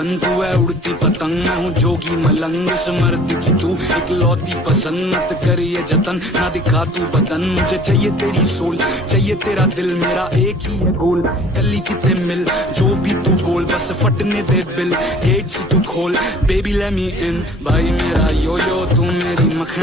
बन तू है उड़ती पतंग, मैं हूँ जोगी मलंग, इस मर्द की तू इकलौती पसंद, मत करिए जतन ना दिखा तू बदन, मुझे चाहिए तेरी सोल, चाहिए तेरा दिल, मेरा एक ही है गोल, कली कितने मिल जो भी तू बोल, बस फटने दे बिल, गेट्स तू खोल, बेबी लेट मी इन, भाई मेरा यो यो तू मेरी मखन।